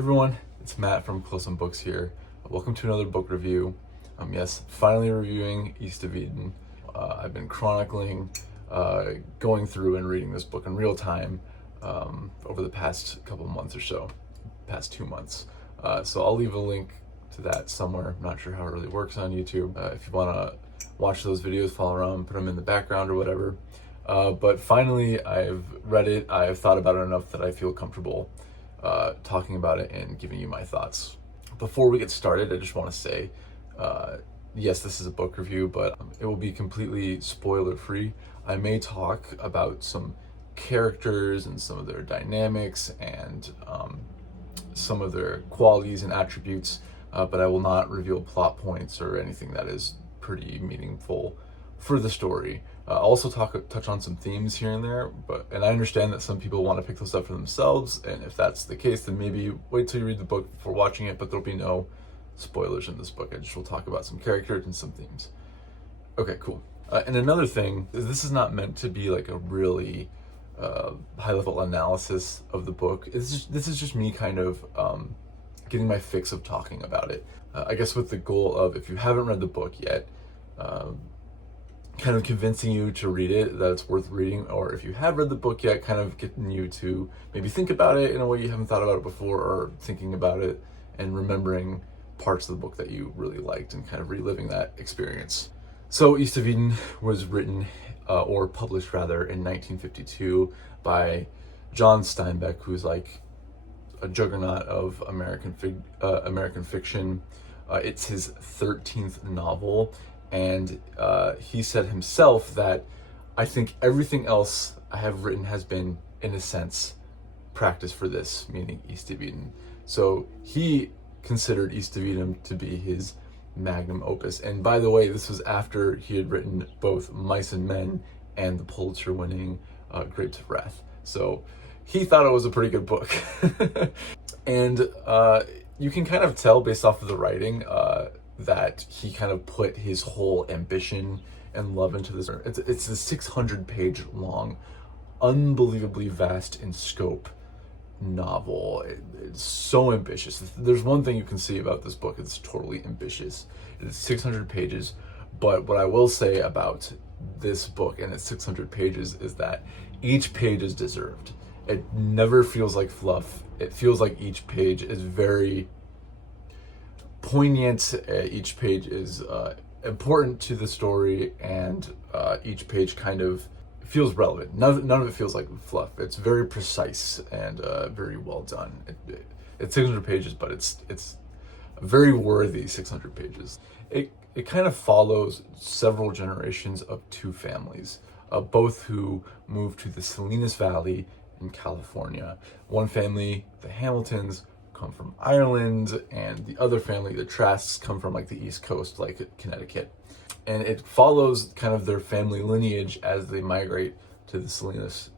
Everyone, it's Matt from Close on Books here. Welcome to another book review. Yes, finally reviewing East of Eden. I've been chronicling, going through and reading this book in real time over the past couple months or so, past 2 months. So I'll leave a link to that somewhere. I'm not sure how it really works on YouTube. If you want to watch those videos, follow around, put them in the background or whatever. But finally, I've read it. I've thought about it enough that I feel comfortable talking about it and giving you my thoughts. Before we get started, I just want to say, yes, this is a book review, but it will be completely spoiler free. I may talk about some characters and some of their dynamics and some of their qualities and attributes, but I will not reveal plot points or anything that is pretty meaningful for the story. Also touch on some themes here and there, and I understand that some people want to pick those up for themselves, and if that's the case, then maybe wait till you read the book before watching it, but there'll be no spoilers in this book. I just will talk about some characters and some themes. Okay, cool. And another thing, this is not meant to be like a really high-level analysis of the book. This is just me kind of getting my fix of talking about it. I guess with the goal of, if you haven't read the book yet, kind of convincing you to read it, that it's worth reading, or if you have read the book yet, kind of getting you to maybe think about it in a way you haven't thought about it before, or thinking about it and remembering parts of the book that you really liked and kind of reliving that experience. So East of Eden was written, or published rather, in 1952 by John Steinbeck, who's like a juggernaut of American fiction. It's his 13th novel. And he said himself that, I think everything else I have written has been, in a sense, practice for this, meaning East of Eden. So he considered East of Eden to be his magnum opus. And by the way, this was after he had written both Mice and Men and the Pulitzer-winning Grapes of Wrath. So he thought it was a pretty good book. And you can kind of tell based off of the writing that he kind of put his whole ambition and love into this. It's a 600-page long, unbelievably vast in scope novel. It's so ambitious. If there's one thing you can see about this book, it's totally ambitious. It's 600 pages, but what I will say about this book and its 600 pages is that each page is deserved. It never feels like fluff. It feels like each page is very poignant. Each page is important to the story, and each page kind of feels relevant. None of it feels like fluff. It's very precise and very well done. It's 600 pages, but it's very worthy 600 pages. It kind of follows several generations of two families, both who moved to the Salinas Valley in California. One family, the Hamiltons, come from Ireland, and the other family, the Trasks, come from like the East Coast, like Connecticut. And it follows kind of their family lineage as they migrate to the Salinas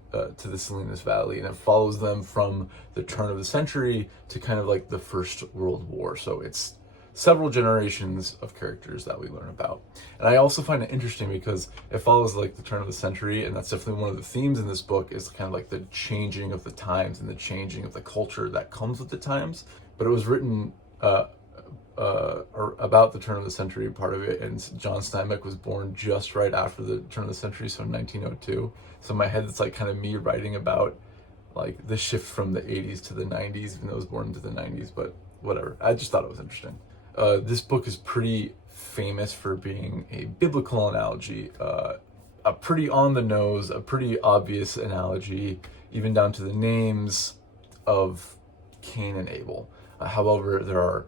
Valley, and it follows them from the turn of the century to kind of like the First World War. So it's several generations of characters that we learn about. And I also find it interesting because it follows like the turn of the century, and that's definitely one of the themes in this book, is kind of like the changing of the times and the changing of the culture that comes with the times. But it was written or about the turn of the century part of it, and John Steinbeck was born just right after the turn of the century, so in 1902. So in my head, it's like kind of me writing about like the shift from the 80s to the 90s, even though I was born into the 90s, but whatever. I just thought it was interesting. This book is pretty famous for being a biblical analogy, a pretty on the nose, a pretty obvious analogy, even down to the names of Cain and Abel. However, there are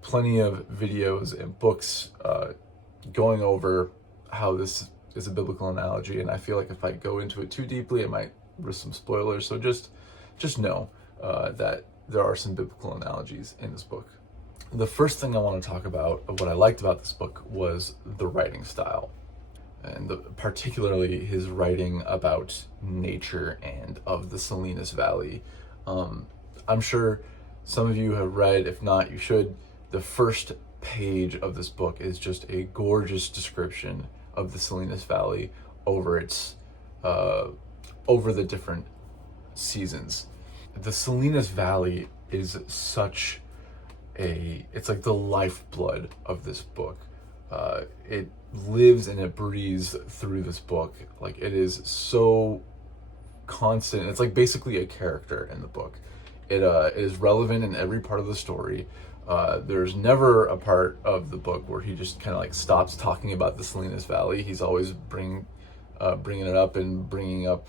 plenty of videos and books going over how this is a biblical analogy, and I feel like if I go into it too deeply, I might risk some spoilers. So just know that there are some biblical analogies in this book. The first thing I want to talk about, what I liked about this book, was the writing style, and particularly his writing about nature and of the Salinas Valley. I'm sure some of you have read, if not, you should. The first page of this book is just a gorgeous description of the Salinas Valley over the different seasons. The Salinas Valley is such it's like the lifeblood of this book. It lives and it breathes through this book. Like, it is so constant. It's like basically a character in the book. It is relevant in every part of the story. There's never a part of the book where he just kind of like stops talking about the Salinas Valley. He's always bringing it up and bringing up,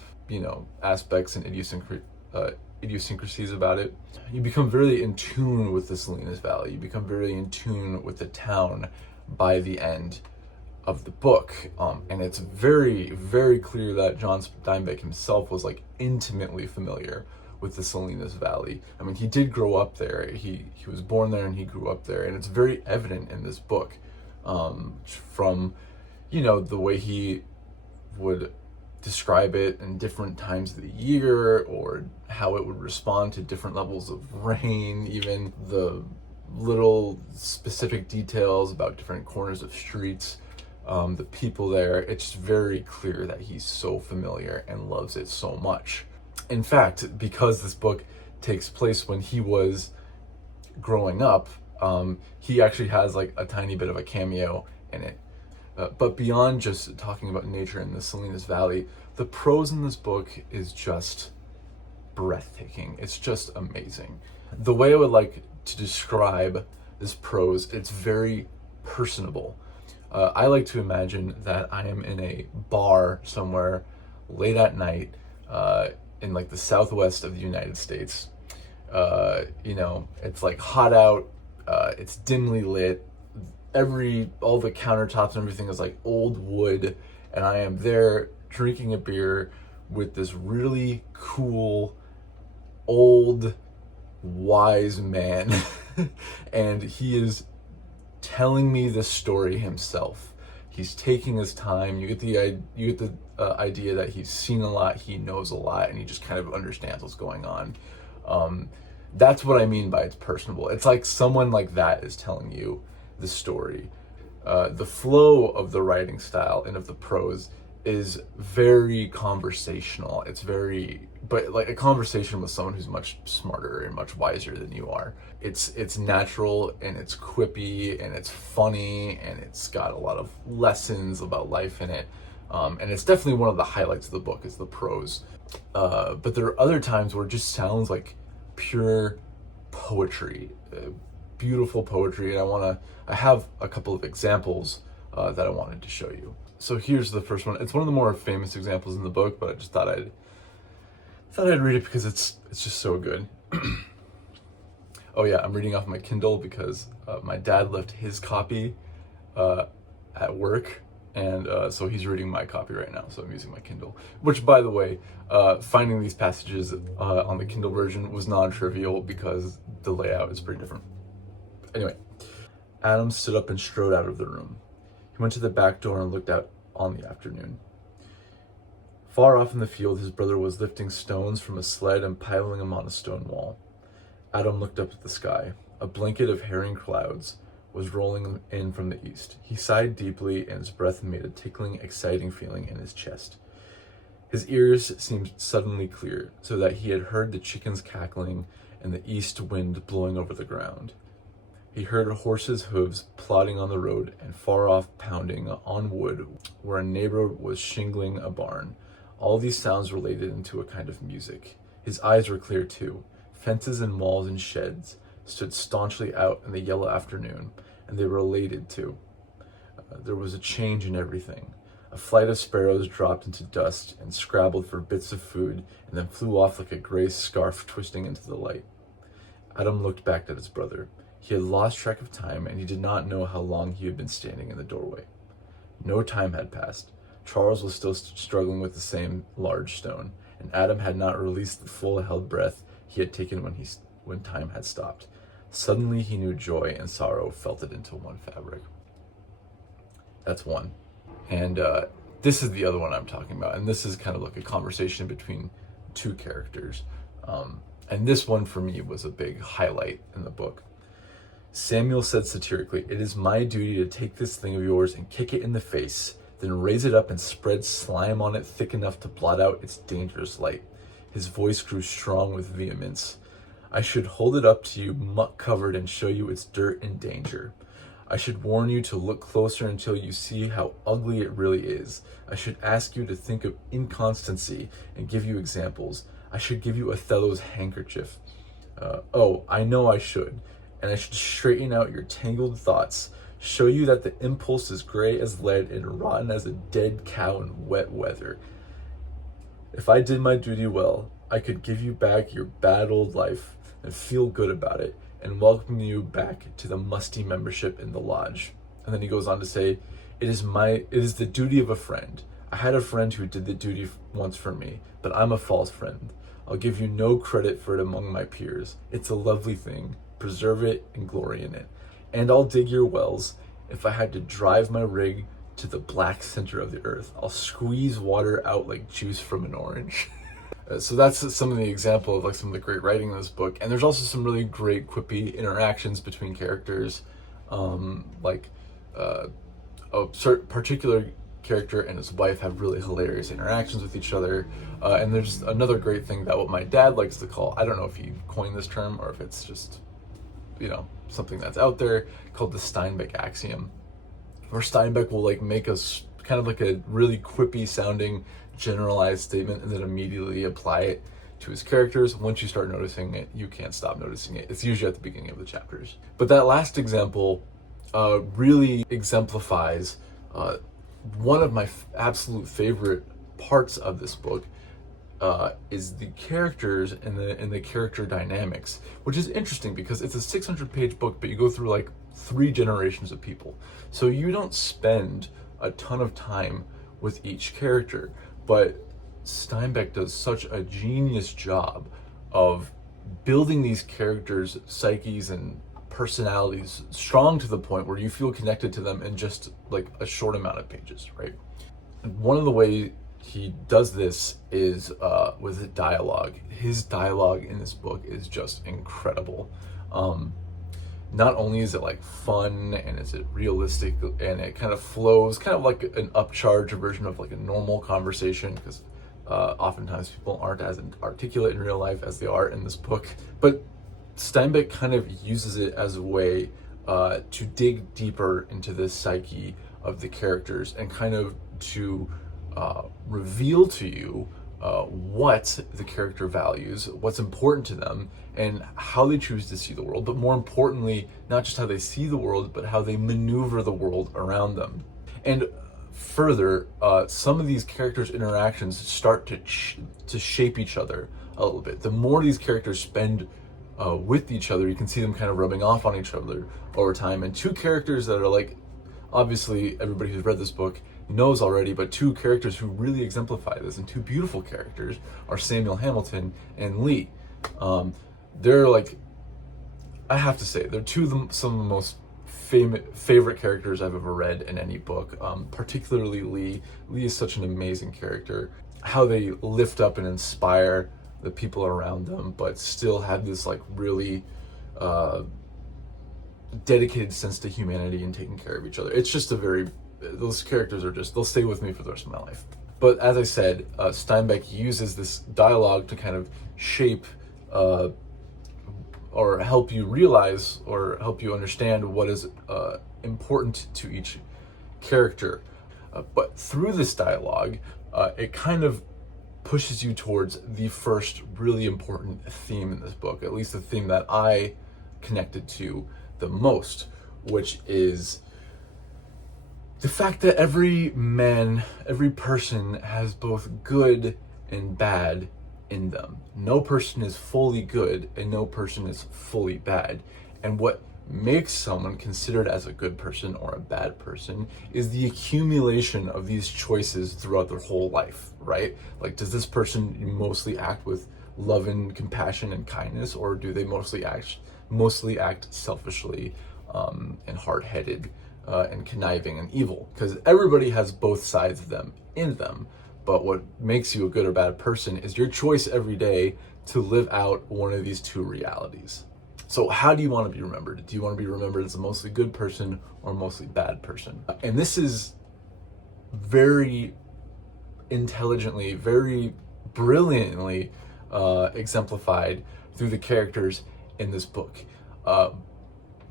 aspects and idiosyncrasies about it. You become very in tune with the Salinas Valley. You become very in tune with the town by the end of the book. And it's very, very clear that John Steinbeck himself was like intimately familiar with the Salinas Valley. I mean, he did grow up there. He was born there and he grew up there. And it's very evident in this book, from, the way he would describe it in different times of the year, or how it would respond to different levels of rain, even the little specific details about different corners of streets, the people there. It's very clear that he's so familiar and loves it so much. In fact, because this book takes place when he was growing up, he actually has like a tiny bit of a cameo in it. But beyond just talking about nature in the Salinas Valley, the prose in this book is just breathtaking. It's just amazing. The way I would like to describe this prose, it's very personable. I like to imagine that I am in a bar somewhere late at night, in like the southwest of the United States. It's like hot out, it's dimly lit, all the countertops and everything is like old wood, and I am there drinking a beer with this really cool old wise man and he is telling me the story himself. He's taking his time. You get the idea that he's seen a lot, he knows a lot, and he just kind of understands what's going on. That's what I mean by it's personable. It's like someone like that is telling you the story. The flow of the writing style and of the prose is very conversational. But like a conversation with someone who's much smarter and much wiser than you are. It's natural and it's quippy and it's funny and it's got a lot of lessons about life in it. And it's definitely one of the highlights of the book is the prose. But there are other times where it just sounds like pure poetry, beautiful poetry. And I have a couple of examples that I wanted to show you. So here's the first one. It's one of the more famous examples in the book, but I just thought I'd read it because it's just so good. Oh yeah, I'm reading off my Kindle because my dad left his copy at work, and so he's reading my copy right now, so I'm using my Kindle. Which, by the way, finding these passages on the Kindle version was non-trivial because the layout is pretty different. Anyway, Adam stood up and strode out of the room. He went to the back door and looked out on the afternoon. Far off in the field, his brother was lifting stones from a sled and piling them on a stone wall. Adam looked up at the sky. A blanket of herring clouds was rolling in from the east. He sighed deeply, and his breath made a tickling, exciting feeling in his chest. His ears seemed suddenly clear, so that he had heard the chickens cackling and the east wind blowing over the ground. He heard a horse's hooves plodding on the road and far off pounding on wood where a neighbor was shingling a barn. All these sounds related into a kind of music. His eyes were clear too. Fences and walls and sheds stood staunchly out in the yellow afternoon, and they were related too. There was a change in everything. A flight of sparrows dropped into dust and scrabbled for bits of food and then flew off like a gray scarf twisting into the light. Adam looked back at his brother. He had lost track of time, and he did not know how long he had been standing in the doorway. No time had passed. Charles was still struggling with the same large stone, and Adam had not released the full held breath he had taken when time had stopped. Suddenly he knew joy and sorrow, felt it into one fabric. That's one. And this is the other one I'm talking about, and this is kind of like a conversation between two characters. And this one for me was a big highlight in the book. Samuel said satirically, "It is my duty to take this thing of yours and kick it in the face, then raise it up and spread slime on it thick enough to blot out its dangerous light." His voice grew strong with vehemence. I should hold it up to you muck covered and show you its dirt and danger. I should warn you to look closer until you see how ugly it really is. I should ask you to think of inconstancy and give you examples. I should give you Othello's handkerchief. I know I should. And I should straighten out your tangled thoughts, show you that the impulse is gray as lead and rotten as a dead cow in wet weather. If I did my duty well, I could give you back your bad old life and feel good about it and welcome you back to the musty membership in the lodge. And then he goes on to say, it is the duty of a friend. I had a friend who did the duty once for me, but I'm a false friend. I'll give you no credit for it among my peers. It's a lovely thing. Preserve it and glory in it. And I'll dig your wells. If I had to drive my rig to the black center of the earth, I'll squeeze water out like juice from an orange. So that's some of the example of like some of the great writing in this book. And there's also some really great quippy interactions between characters. A certain particular character and his wife have really hilarious interactions with each other. And there's another great thing that what my dad likes to call, I don't know if he coined this term or if it's just, something that's out there, called the Steinbeck axiom, where Steinbeck will like make us kind of like a really quippy sounding generalized statement and then immediately apply it to his characters. Once you start noticing it, you can't stop noticing it. It's usually at the beginning of the chapters. But that last example really exemplifies one of my absolute favorite parts of this book, is the characters and the character dynamics, which is interesting because it's a 600-page book, but you go through like 3 generations of people. So you don't spend a ton of time with each character, but Steinbeck does such a genius job of building these characters' psyches and personalities strong to the point where you feel connected to them in just like a short amount of pages, right? And one of the ways he does this is with dialogue. His dialogue in this book is just incredible. Not only is it like fun and is it realistic and it kind of flows kind of like an upcharge version of like a normal conversation, because oftentimes people aren't as articulate in real life as they are in this book, but Steinbeck kind of uses it as a way to dig deeper into the psyche of the characters and kind of to reveal to you what the character values, what's important to them, and how they choose to see the world, but more importantly, not just how they see the world, but how they maneuver the world around them. And further, some of these characters' interactions start to shape each other a little bit. The more these characters spend with each other, you can see them kind of rubbing off on each other over time. And 2 characters that are like, obviously everybody who's read this book knows already, but 2 characters who really exemplify this, and 2 beautiful characters, are Samuel Hamilton and Lee. They're like, I have to say, they're some of the most favorite characters I've ever read in any book, particularly Lee. Lee is such an amazing character. How they lift up and inspire the people around them, but still have this like really dedicated sense to humanity and taking care of each other. It's just those characters are just, they'll stay with me for the rest of my life. But as I said, Steinbeck uses this dialogue to kind of shape or help you realize or help you understand what is important to each character. But through this dialogue, it kind of pushes you towards the first really important theme in this book, at least the theme that I connected to the most, which is the fact that every person has both good and bad in them. No person is fully good and no person is fully bad. And what makes someone considered as a good person or a bad person is the accumulation of these choices throughout their whole life, right? Like, does this person mostly act with love and compassion and kindness, or do they mostly act selfishly and hard-headed and conniving and evil? Because everybody has both sides of them in them. But what makes you a good or bad person is your choice every day to live out one of these 2 realities. So how do you want to be remembered? Do you want to be remembered as a mostly good person or a mostly bad person? And this is very intelligently, very brilliantly exemplified through the characters in this book.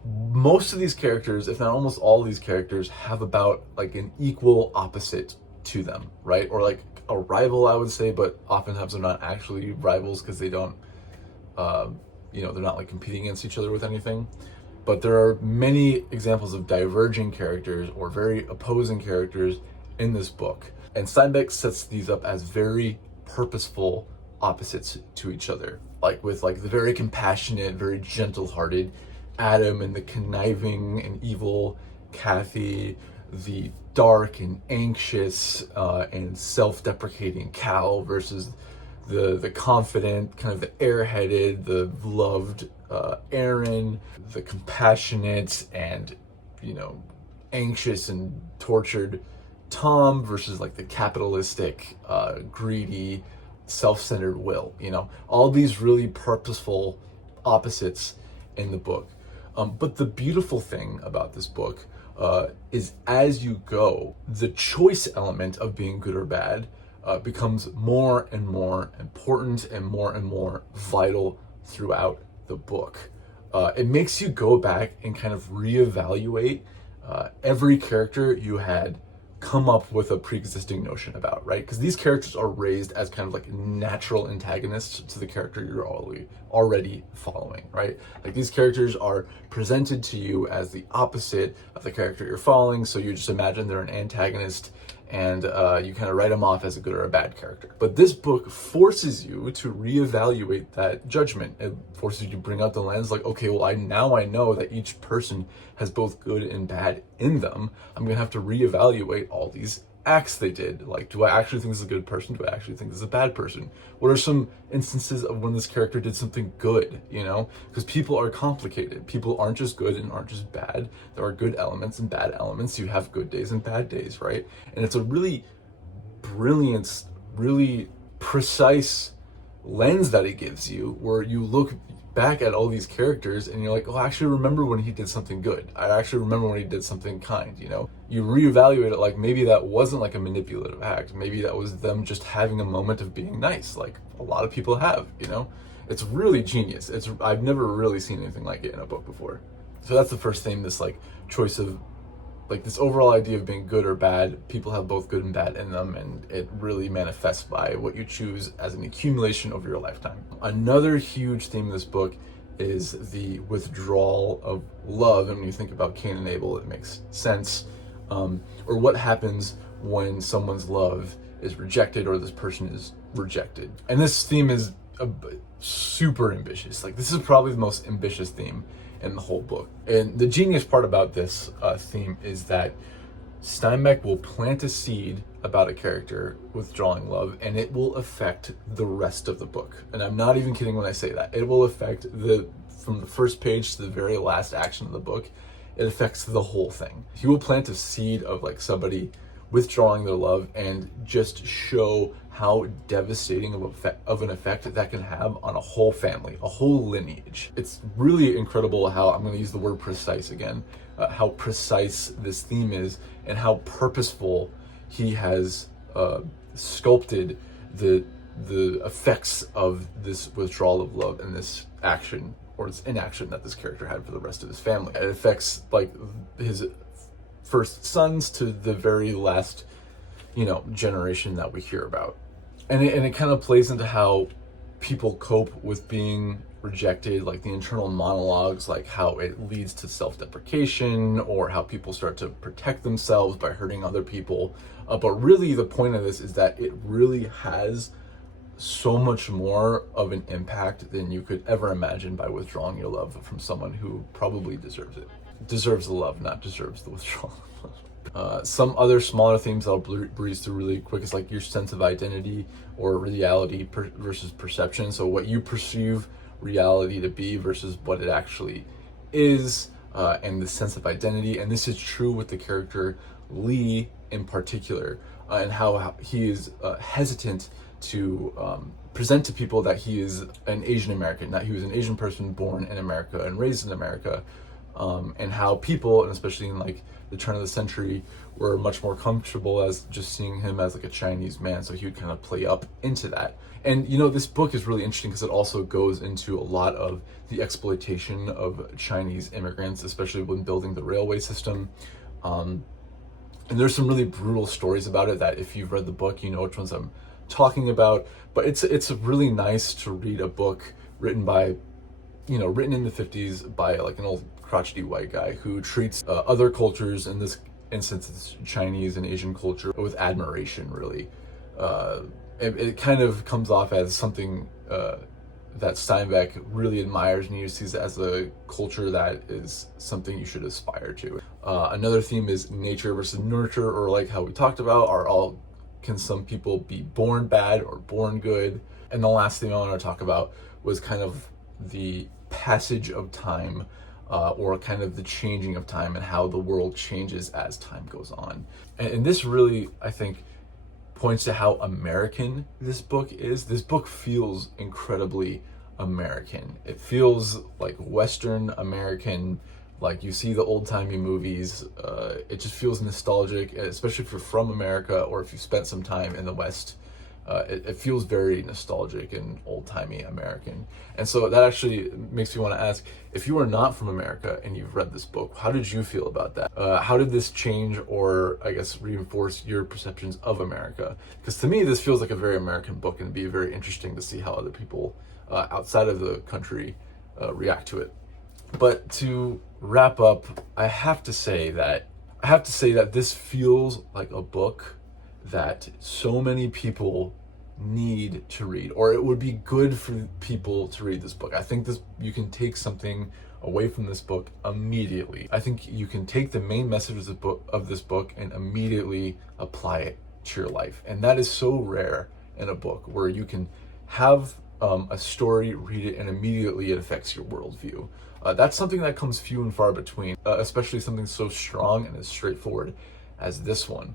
Most of these characters, if not almost all of these characters, have about like an equal opposite to them, right? Or like a rival, I would say, but oftentimes they're not actually rivals because they don't, they're not like competing against each other with anything. But there are many examples of diverging characters or very opposing characters in this book. And Steinbeck sets these up as very purposeful opposites to each other. Like with like the very compassionate, very gentle-hearted Adam and the conniving and evil Kathy, the dark and anxious and self-deprecating Cal versus the confident, kind of the airheaded, the loved Aaron, the compassionate and, anxious and tortured Tom versus like the capitalistic, greedy, self-centered Will. All these really purposeful opposites in the book. But the beautiful thing about this book is as you go, the choice element of being good or bad becomes more and more important and more vital throughout the book. It makes you go back and kind of reevaluate every character you had come up with a pre-existing notion about, right? Because these characters are raised as kind of like natural antagonists to the character you're already following, right? Like these characters are presented to you as the opposite of the character you're following, so you just imagine they're an antagonist and you kind of write them off as a good or a bad character. But this book forces you to reevaluate that judgment. It forces you to bring out the lens like, okay, well, I know that each person has both good and bad in them. I'm gonna have to reevaluate all these acts they did. Like, do I actually think this is a good person? Do I actually think this is a bad person? What are some instances of when this character did something good, Because people are complicated. People aren't just good and aren't just bad. There are good elements and bad elements. You have good days and bad days, right? And it's a really brilliant, really precise lens that it gives you where you look back at all these characters and you're like, oh, I actually remember when he did something good. I actually remember when he did something kind, You reevaluate it like maybe that wasn't like a manipulative act. Maybe that was them just having a moment of being nice, like a lot of people have, It's really genius. I've never really seen anything like it in a book before. So that's the first thing, this like choice of like this overall idea of being good or bad. People have both good and bad in them, and it really manifests by what you choose as an accumulation over your lifetime. Another huge theme of this book is the withdrawal of love. And when you think about Cain and Abel, it makes sense. Or what happens when someone's love is rejected or this person is rejected. And this theme is super ambitious. Like this is probably the most ambitious theme in the whole book. And the genius part about this theme is that Steinbeck will plant a seed about a character withdrawing love, and it will affect the rest of the book. And I'm not even kidding when I say that. It will affect from the first page to the very last action of the book. It affects the whole thing. He will plant a seed of like somebody withdrawing their love and just show how devastating of an effect that can have on a whole family, a whole lineage. It's really incredible how, I'm going to use the word precise again, how precise this theme is and how purposeful he has sculpted the effects of this withdrawal of love and this action or this inaction that this character had for the rest of his family. It affects like his first sons to the very last, generation that we hear about. And it kind of plays into how people cope with being rejected, like the internal monologues, like how it leads to self-deprecation or how people start to protect themselves by hurting other people. But really the point of this is that it really has so much more of an impact than you could ever imagine by withdrawing your love from someone who probably deserves it. Deserves the love, not deserves the withdrawal. Some other smaller themes I'll breeze through really quick is like your sense of identity or reality versus perception. So what you perceive reality to be versus what it actually is, and the sense of identity. And this is true with the character Lee in particular, and how he is hesitant to present to people that he is an Asian American, that he was an Asian person born in America and raised in America, and how people, and especially in like the turn of the century, were much more comfortable as just seeing him as like a Chinese man. So he would kind of play up into that. And this book is really interesting because it also goes into a lot of the exploitation of Chinese immigrants, especially when building the railway system. And there's some really brutal stories about it that if you've read the book, you know which ones I'm talking about. But it's really nice to read a book written in the 50s by like an old crotchety white guy who treats other cultures, in this instance it's Chinese and Asian culture, with admiration, really. It kind of comes off as something that Steinbeck really admires, and he sees it as a culture that is something you should aspire to. Another theme is nature versus nurture, or like how we talked about, can some people be born bad or born good? And the last thing I want to talk about was kind of the passage of time, or kind of the changing of time and how the world changes as time goes on. And this really, I think, points to how American this book is. This book feels incredibly American. It feels like Western American, like you see the old-timey movies. It just feels nostalgic, especially if you're from America or if you've spent some time in the West. It feels very nostalgic and old-timey American. And so that actually makes me want to ask, if you are not from America and you've read this book, how did you feel about that? How did this change, or I guess reinforce, your perceptions of America? Because to me, this feels like a very American book, and it'd be very interesting to see how other people outside of the country react to it. But to wrap up, I have to say that this feels like a book that so many people need to read, or it would be good for people to read this book. I think you can take something away from this book immediately. I think you can take the main message of this book and immediately apply it to your life. And that is so rare in a book, where you can have a story, read it, and immediately it affects your worldview. That's something that comes few and far between, especially something so strong and as straightforward as this one.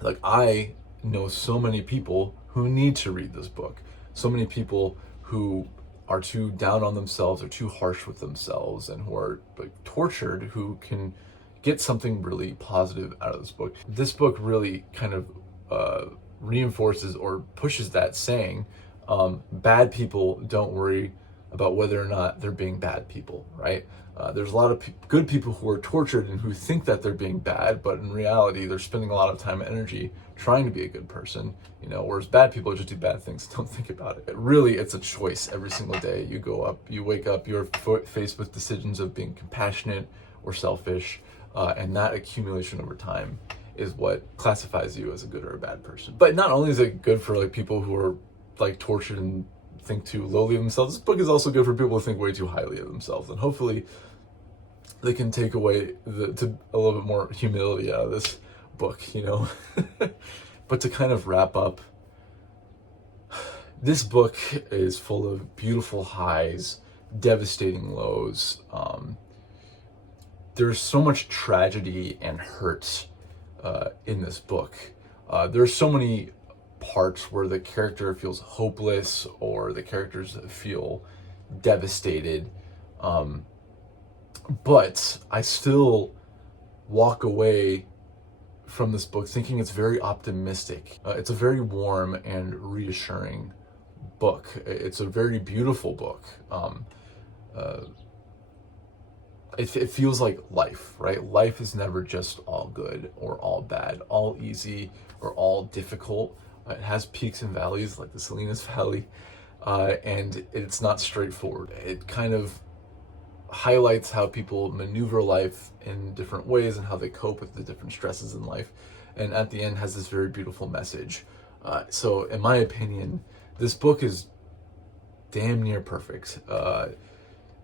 Like, I know so many people who need to read this book. So many people who are too down on themselves or too harsh with themselves, and who are like tortured, who can get something really positive out of this book. This book really kind of reinforces or pushes that saying, bad people don't worry about whether or not they're being bad people, right? There's a lot of good people who are tortured and who think that they're being bad, but in reality, they're spending a lot of time and energy trying to be a good person, whereas bad people just do bad things, don't think about it. Really, it's a choice every single day. You wake up, you're faced with decisions of being compassionate or selfish, and that accumulation over time is what classifies you as a good or a bad person. But not only is it good for like people who are like tortured and think too lowly of themselves, this book is also good for people who think way too highly of themselves, and hopefully they can take away a little bit more humility out of this book, But to kind of wrap up, this book is full of beautiful highs, devastating lows. There's so much tragedy and hurt in this book. There's so many parts where the character feels hopeless, or the characters feel devastated. But I still walk away from this book thinking it's very optimistic. It's a very warm and reassuring book. It's a very beautiful book. It feels like life, right? Life is never just all good or all bad, all easy or all difficult. It has peaks and valleys, like the Salinas Valley, and it's not straightforward. It kind of highlights how people maneuver life in different ways and how they cope with the different stresses in life, and at the end has this very beautiful message. So in my opinion, this book is damn near perfect.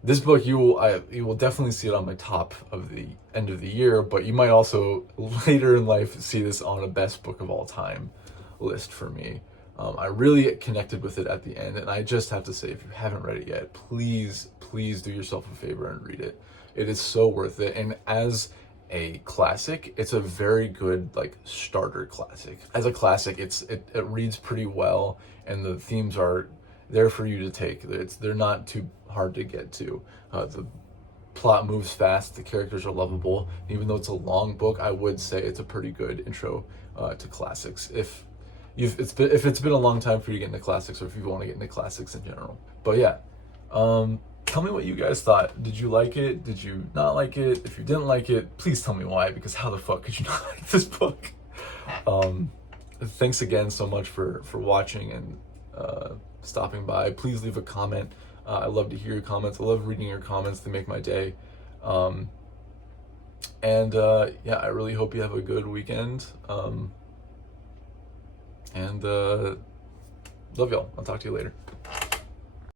This book, you will definitely see it on my top of the end of the year, but you might also later in life see this on a best book of all time list for me. I really connected with it at the end, and I just have to say, if you haven't read it yet, please do yourself a favor and read it. It is so worth it, and as a classic, it's a very good like starter classic. As a classic, it reads pretty well, and the themes are there for you to take. They're not too hard to get to. The plot moves fast, the characters are lovable. Even though it's a long book, I would say it's a pretty good intro to classics. If it's been a long time for you to get into classics, or if you want to get into classics in general. But yeah, tell me what you guys thought. Did you like it? Did you not like it? If you didn't like it, please tell me why, because how the fuck could you not like this book? Thanks again so much for watching and stopping by. Please leave a comment. I love to hear your comments. I love reading your comments. They make my day. Yeah, I really hope you have a good weekend. Love y'all. I'll talk to you later.